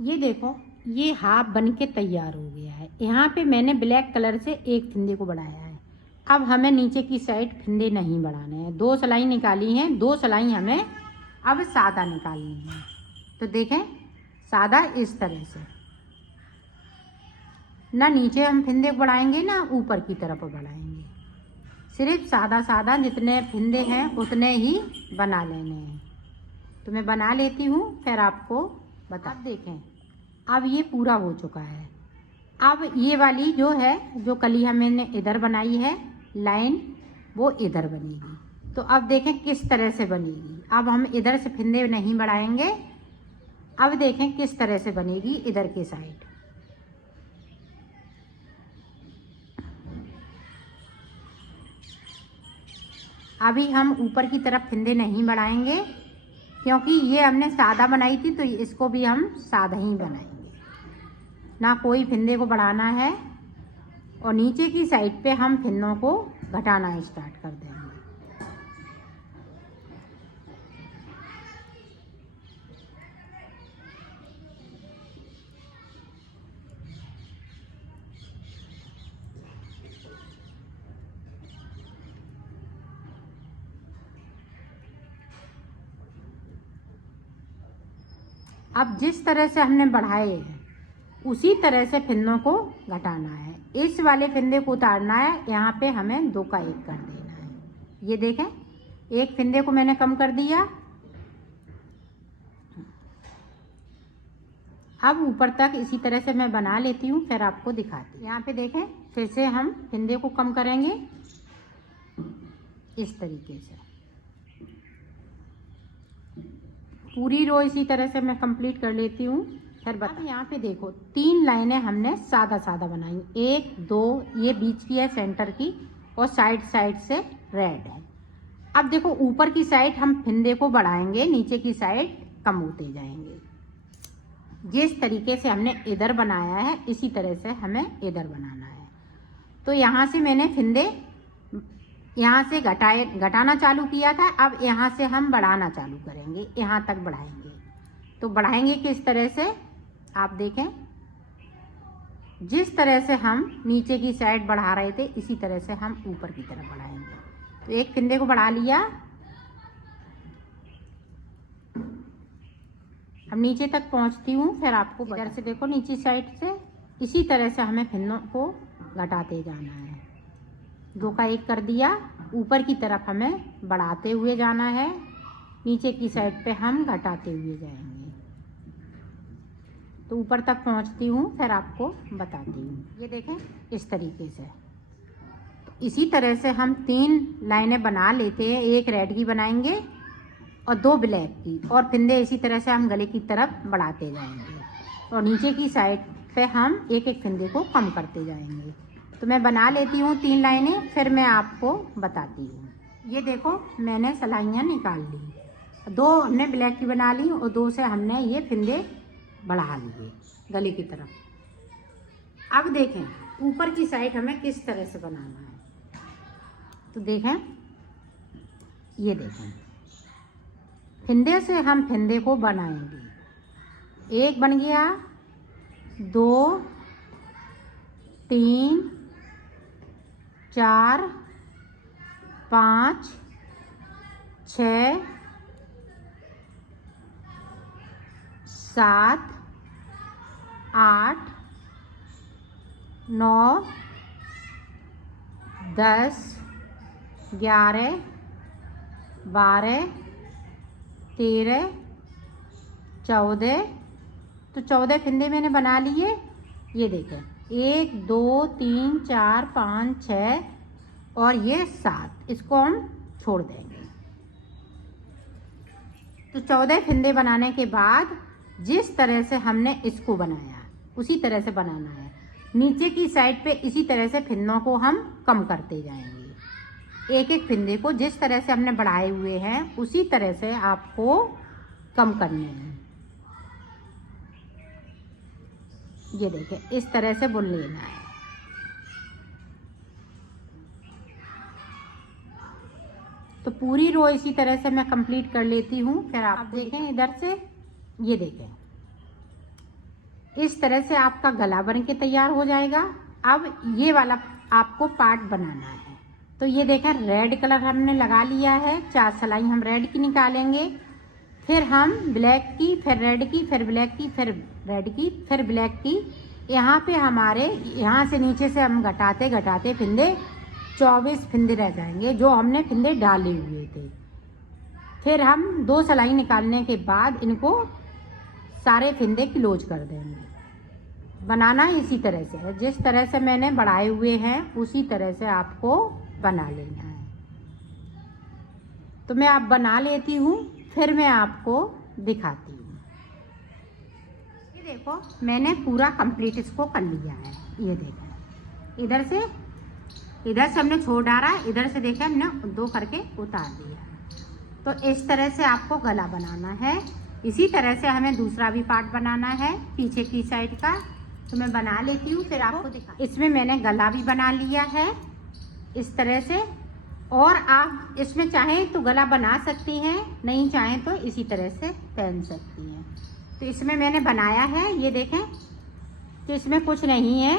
ये देखो, ये हाफ बन के तैयार हो गया है। यहाँ पे मैंने ब्लैक कलर से एक फंदे को बढ़ाया है। अब हमें नीचे की साइड फंदे नहीं बढ़ाने हैं। 2 सिलाई निकाली हैं, 2 सिलाई हमें अब सादा निकालनी है। तो देखें, सादा इस तरह से, ना नीचे हम फंदे बढ़ाएंगे ना ऊपर की तरफ बढ़ाएंगे। सिर्फ सादा सादा जितने फंदे हैं उतने ही बना लेने हैं। तो मैं बना लेती हूँ, फिर आपको बता। देखें, अब ये पूरा हो चुका है। अब ये वाली जो है, जो कली हमने इधर बनाई है लाइन, वो इधर बनेगी। तो अब देखें किस तरह से बनेगी। अब हम इधर से फंदे नहीं बढ़ाएंगे। अब देखें किस तरह से बनेगी इधर की साइड। अभी हम ऊपर की तरफ फंदे नहीं बढ़ाएंगे, क्योंकि ये हमने सादा बनाई थी, तो इसको भी हम सादा ही बनाएंगे। ना कोई फंदे को बढ़ाना है, और नीचे की साइड पे हम फंदों को घटाना स्टार्ट कर देंगे। अब जिस तरह से हमने बढ़ाए हैं उसी तरह से फंदों को घटाना है। इस वाले फंदे को उतारना है, यहाँ पे हमें 2 का 1 कर देना है। ये देखें, एक फंदे को मैंने कम कर दिया। अब ऊपर तक इसी तरह से मैं बना लेती हूँ, फिर आपको दिखाती हूँ। यहाँ पे देखें, फिर से हम फंदे को कम करेंगे इस तरीके से। पूरी रो इसी तरह से मैं कंप्लीट कर लेती हूँ, फिर बता। यहाँ पे देखो, 3 लाइनें हमने सादा सादा बनाई। 1 2, ये बीच की है सेंटर की, और साइड साइड से रेड है। अब देखो, ऊपर की साइड हम फंदे को बढ़ाएंगे, नीचे की साइड कम होते जाएंगे। जिस तरीके से हमने इधर बनाया है इसी तरह से हमें इधर बनाना है। तो यहाँ से मैंने फंदे यहाँ से घटाना चालू किया था। अब यहाँ से हम बढ़ाना चालू करेंगे, यहाँ तक बढ़ाएंगे। तो बढ़ाएंगे किस तरह से, आप देखें। जिस तरह से हम नीचे की साइड बढ़ा रहे थे इसी तरह से हम ऊपर की तरफ बढ़ाएंगे। तो एक फंदे को बढ़ा लिया। अब नीचे तक पहुँचती हूँ, फिर आपको इधर से देखो, नीचे साइड से इसी तरह से हमें फंदों को घटाते जाना है। 2 का 1 कर दिया। ऊपर की तरफ हमें बढ़ाते हुए जाना है, नीचे की साइड पे हम घटाते हुए जाएंगे। तो ऊपर तक पहुंचती हूँ, फिर आपको बताती हूँ। ये देखें, इस तरीके से। तो इसी तरह से हम 3 लाइनें बना लेते हैं। 1 रेड की बनाएंगे और 2 ब्लैक की, और फंदे इसी तरह से हम गले की तरफ बढ़ाते जाएंगे, और नीचे की साइड पे हम एक एक फंदे को कम करते जाएंगे। तो मैं बना लेती हूँ 3 लाइनें, फिर मैं आपको बताती हूँ। ये देखो, मैंने सिलाइयाँ निकाल ली। 2 हमने ब्लैक की बना ली, और 2 से हमने ये फंदे बढ़ा लिए गले की तरफ। अब देखें, ऊपर की साइड हमें किस तरह से बनाना है। तो देखें, ये देखें, फंदे से हम फंदे को बनाएंगे। 1 बन गया, 2 3 4 5 6 7 8 9 10 11 12 13 14। तो 14 फंदे मैंने बना लिए। ये देखें, 1 2 3 4 5 6 और ये 7, इसको हम छोड़ देंगे। तो 14 फंदे बनाने के बाद जिस तरह से हमने इसको बनाया उसी तरह से बनाना है। नीचे की साइड पे इसी तरह से फंदों को हम कम करते जाएंगे। एक एक फंदे को जिस तरह से हमने बढ़ाए हुए हैं उसी तरह से आपको कम करने हैं। ये देखें, इस तरह से बुन लेना है। तो पूरी रो इसी तरह से मैं कंप्लीट कर लेती हूँ। फिर आप देखें इधर से, ये देखें, इस तरह से आपका गला बन के तैयार हो जाएगा। अब ये वाला आपको पार्ट बनाना है। तो ये देखें, रेड कलर हमने लगा लिया है, 4 सिलाई हम रेड की निकालेंगे, फिर हम ब्लैक की, फिर रेड की, फिर ब्लैक की, फिर रेड की, फिर ब्लैक की। यहाँ पे हमारे यहाँ से नीचे से हम घटाते घटाते फिंदे 24 फिंदे रह जाएंगे जो हमने फिंदे डाले हुए थे। फिर हम 2 सिलाई निकालने के बाद इनको सारे फिंदे क्लोज कर देंगे। बनाना इसी तरह से है, जिस तरह से मैंने बढ़ाए हुए हैं उसी तरह से आपको बना लेना है। तो मैं आप बना लेती हूँ, फिर मैं आपको दिखाती हूँ। ये देखो, मैंने पूरा कंप्लीट इसको कर लिया है। ये देखो, इधर से हमने छोड़ डाला, इधर से देखे हमने 2 करके उतार दिया। तो इस तरह से आपको गला बनाना है। इसी तरह से हमें दूसरा भी पार्ट बनाना है पीछे की साइड का। तो मैं बना लेती हूँ, फिर आपको दिखा। इसमें मैंने गला भी बना लिया है इस तरह से, और आप इसमें चाहें तो गला बना सकती हैं, नहीं चाहें तो इसी तरह से पहन सकती हैं। तो इसमें मैंने बनाया है, ये देखें कि इसमें कुछ नहीं है।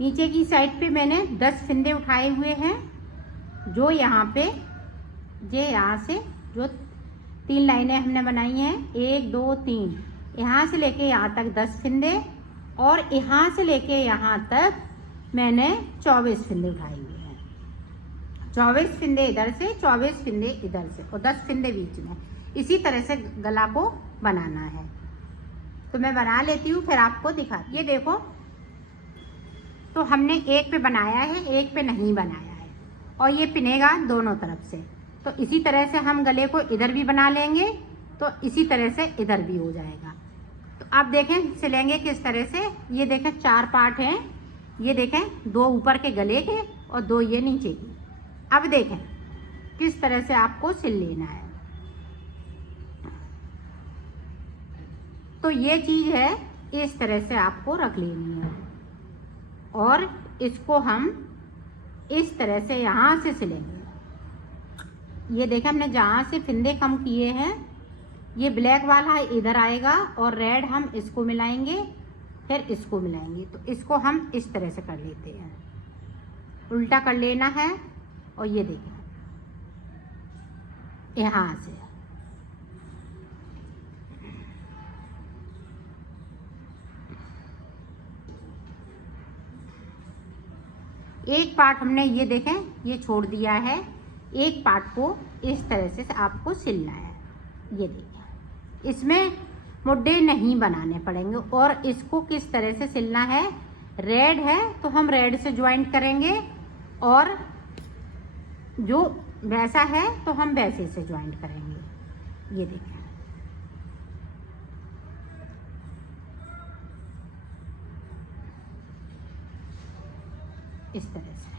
नीचे की साइड पे मैंने 10 फिंदे उठाए हुए हैं, जो यहाँ पे यहाँ से जो 3 लाइनें हमने बनाई हैं, 1 2 3, यहाँ से लेके यहाँ तक 10 फिंदे, और यहाँ से लेके यहाँ तक मैंने 24 फिंदे उठाए हुए हैं। 24 फिंदे इधर से, 24 फिंदे इधर से, और 10 फिंदे बीच में। इसी तरह से गला को बनाना है। तो मैं बना लेती हूँ, फिर आपको दिखाती हूँ। ये देखो, तो हमने एक पे बनाया है, एक पे नहीं बनाया है, और ये पिनेगा दोनों तरफ से। तो इसी तरह से हम गले को इधर भी बना लेंगे, तो इसी तरह से इधर भी हो जाएगा। तो आप देखें सिलेंगे किस तरह से। ये देखें 4 पार्ट हैं, ये देखें 2 ऊपर के गले के और 2 ये नीचे की। अब देखें किस तरह से आपको सिल लेना है। तो ये चीज़ है, इस तरह से आपको रख लेनी है, और इसको हम इस तरह से यहाँ से सिलेंगे। ये देखें, हमने जहाँ से फिंदे कम किए हैं, ये ब्लैक वाला इधर आएगा, और रेड हम इसको मिलाएंगे, फिर इसको मिलाएंगे। तो इसको हम इस तरह से कर लेते हैं, उल्टा कर लेना है। और ये देखें, यहाँ से एक पार्ट हमने ये देखें ये छोड़ दिया है, एक पार्ट को इस तरह से आपको सिलना है। ये देखें, इसमें मुड्डे नहीं बनाने पड़ेंगे। और इसको किस तरह से सिलना है, रेड है तो हम रेड से ज्वाइंट करेंगे, और जो वैसा है तो हम वैसे से ज्वाइंट करेंगे। ये देखें, इस तरह से।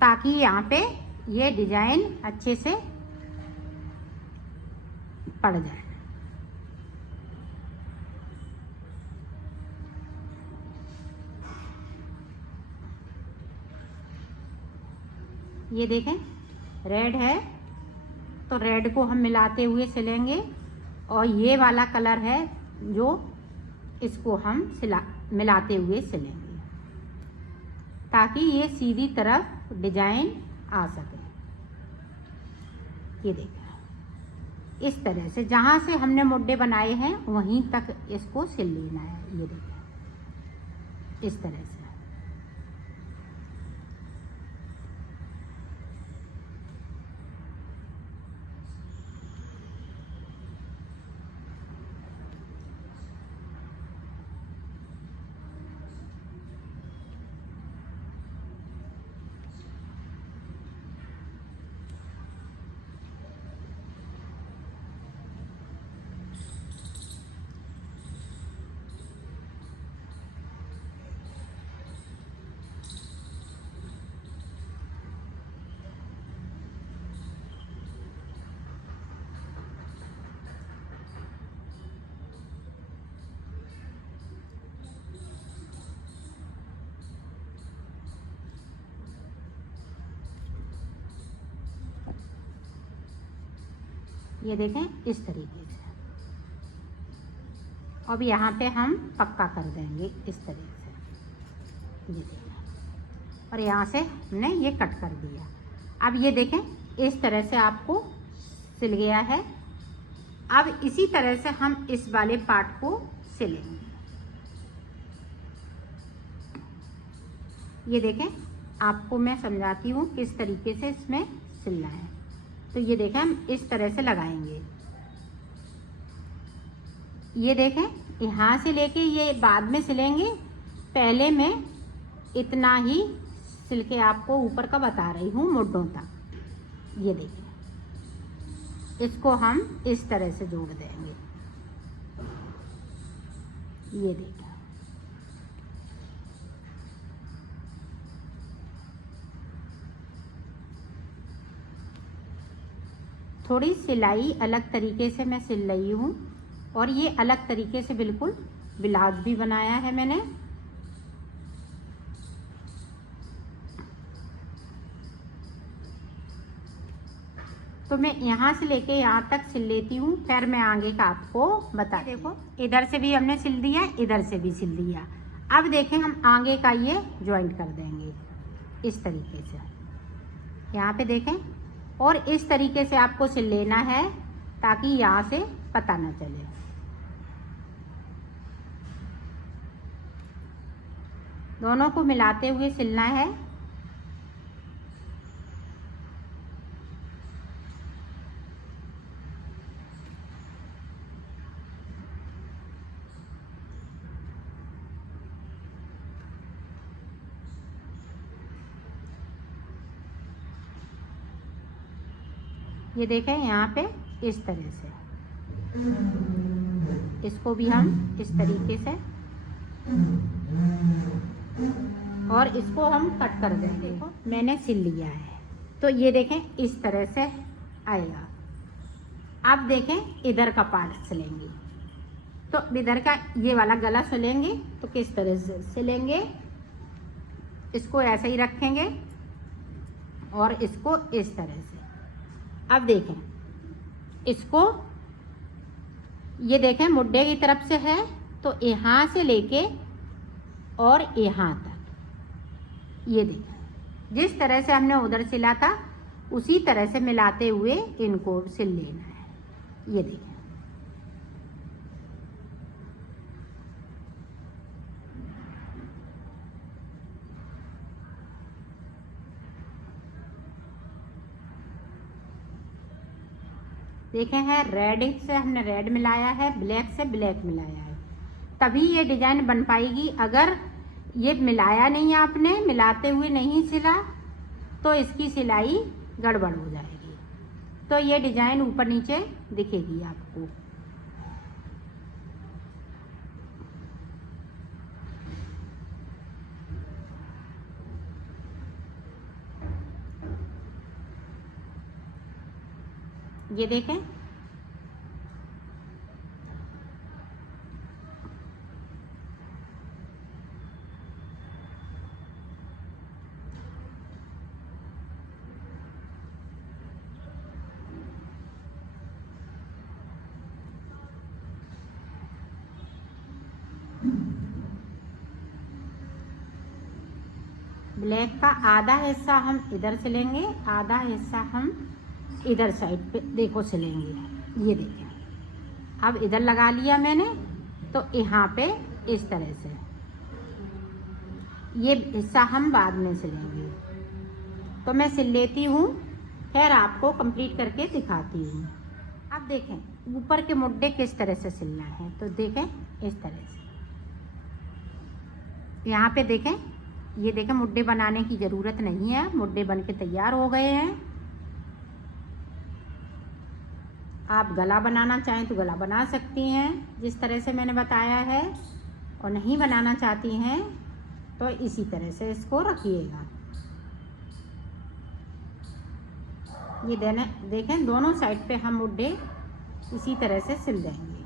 ताकि यहाँ पे ये डिजाइन अच्छे से पड़ जाए। ये देखें, रेड है तो रेड को हम मिलाते हुए सिलेंगे, और ये वाला कलर है जो इसको हम मिलाते हुए सिलेंगे, ताकि ये सीधी तरफ डिजाइन आ सके। ये देखें, इस तरह से जहाँ से हमने मुड्डे बनाए हैं वहीं तक इसको सिल लेना है। ये देखें, इस तरह से। ये देखें इस तरीके से। अब यहाँ पे हम पक्का कर देंगे इस तरीके से, ये देखें। और यहाँ से हमने ये कट कर दिया। अब ये देखें इस तरह से आपको सिल गया है। अब इसी तरह से हम इस वाले पार्ट को सिलेंगे। ये देखें, आपको मैं समझाती हूँ किस तरीके से इसमें सिलना है। तो ये देखें हम इस तरह से लगाएंगे। ये देखें यहाँ से लेके ये बाद में सिलेंगे, पहले मैं इतना ही सिल के आपको ऊपर का बता रही हूँ मुड्ढों तक। ये देखें, इसको हम इस तरह से जोड़ देंगे। ये देखें, थोड़ी सिलाई अलग तरीके से मैं सिल रही हूँ और ये अलग तरीके से बिल्कुल ब्लाउज भी बनाया है मैंने। तो मैं यहाँ से लेके यहाँ तक सिल लेती हूँ, फिर मैं आगे का आपको बता। देखो इधर से भी हमने सिल दिया, इधर से भी सिल दिया। अब देखें हम आगे का ये ज्वाइंट कर देंगे इस तरीके से। यहाँ पे देखें, और इस तरीके से आपको सिल लेना है ताकि यहाँ से पता न चले। दोनों को मिलाते हुए सिलना है। ये देखें यहाँ पे इस तरह से, इसको भी हम इस तरीके से, और इसको हम कट कर देंगे। देखो मैंने सिल लिया है, तो ये देखें इस तरह से आएगा। अब देखें इधर का पार्ट सिलेंगे, तो इधर का ये वाला गला सिलेंगे तो किस तरह से सिलेंगे, इसको ऐसे ही रखेंगे और इसको इस तरह से। अब देखें इसको, ये देखें मुड्ढे की तरफ से है तो यहाँ से लेके और यहाँ तक, ये देखें जिस तरह से हमने उधर सिला था उसी तरह से मिलाते हुए इनको सिल लेना है। ये देखें, देखे हैं रेड से हमने रेड मिलाया है, ब्लैक से ब्लैक मिलाया है, तभी ये डिजाइन बन पाएगी। अगर ये मिलाया नहीं आपने, मिलाते हुए नहीं सिला तो इसकी सिलाई गड़बड़ हो जाएगी, तो ये डिजाइन ऊपर नीचे दिखेगी आपको। ये देखें ब्लैक का आधा हिस्सा हम इधर सिलेंगे, आधा हिस्सा हम इधर साइड पे देखो सिलेंगे। ये देखें अब इधर लगा लिया मैंने, तो यहाँ पे इस तरह से ये हिस्सा हम बाद में सिलेंगे। तो मैं सिल लेती हूँ, फिर आपको कंप्लीट करके दिखाती हूँ। अब देखें ऊपर के मुड्ढे किस तरह से सिलना है, तो देखें इस तरह से। यहाँ पे देखें, ये देखें मुड्ढे बनाने की ज़रूरत नहीं है, मुड्ढे बन के तैयार हो गए हैं। आप गला बनाना चाहें तो गला बना सकती हैं जिस तरह से मैंने बताया है, और नहीं बनाना चाहती हैं तो इसी तरह से इसको रखिएगा। ये देखें दोनों साइड पे हम मुड्ढे इसी तरह से सिल देंगे।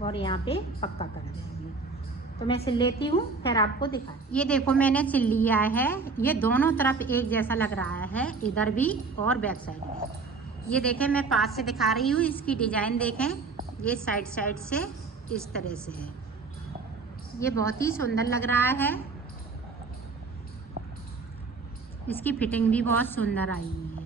और यहाँ पे पक्का कर देंगे। तो मैं सिल लेती हूँ, फिर आपको दिखा। ये देखो मैंने सिल लिया है। ये दोनों तरफ एक जैसा लग रहा है, इधर भी और बैक साइड भी। ये देखें, मैं पास से दिखा रही हूँ। इसकी डिजाइन देखें, ये साइड साइड से इस तरह से है। ये बहुत ही सुंदर लग रहा है। इसकी फिटिंग भी बहुत सुंदर आई हुई है।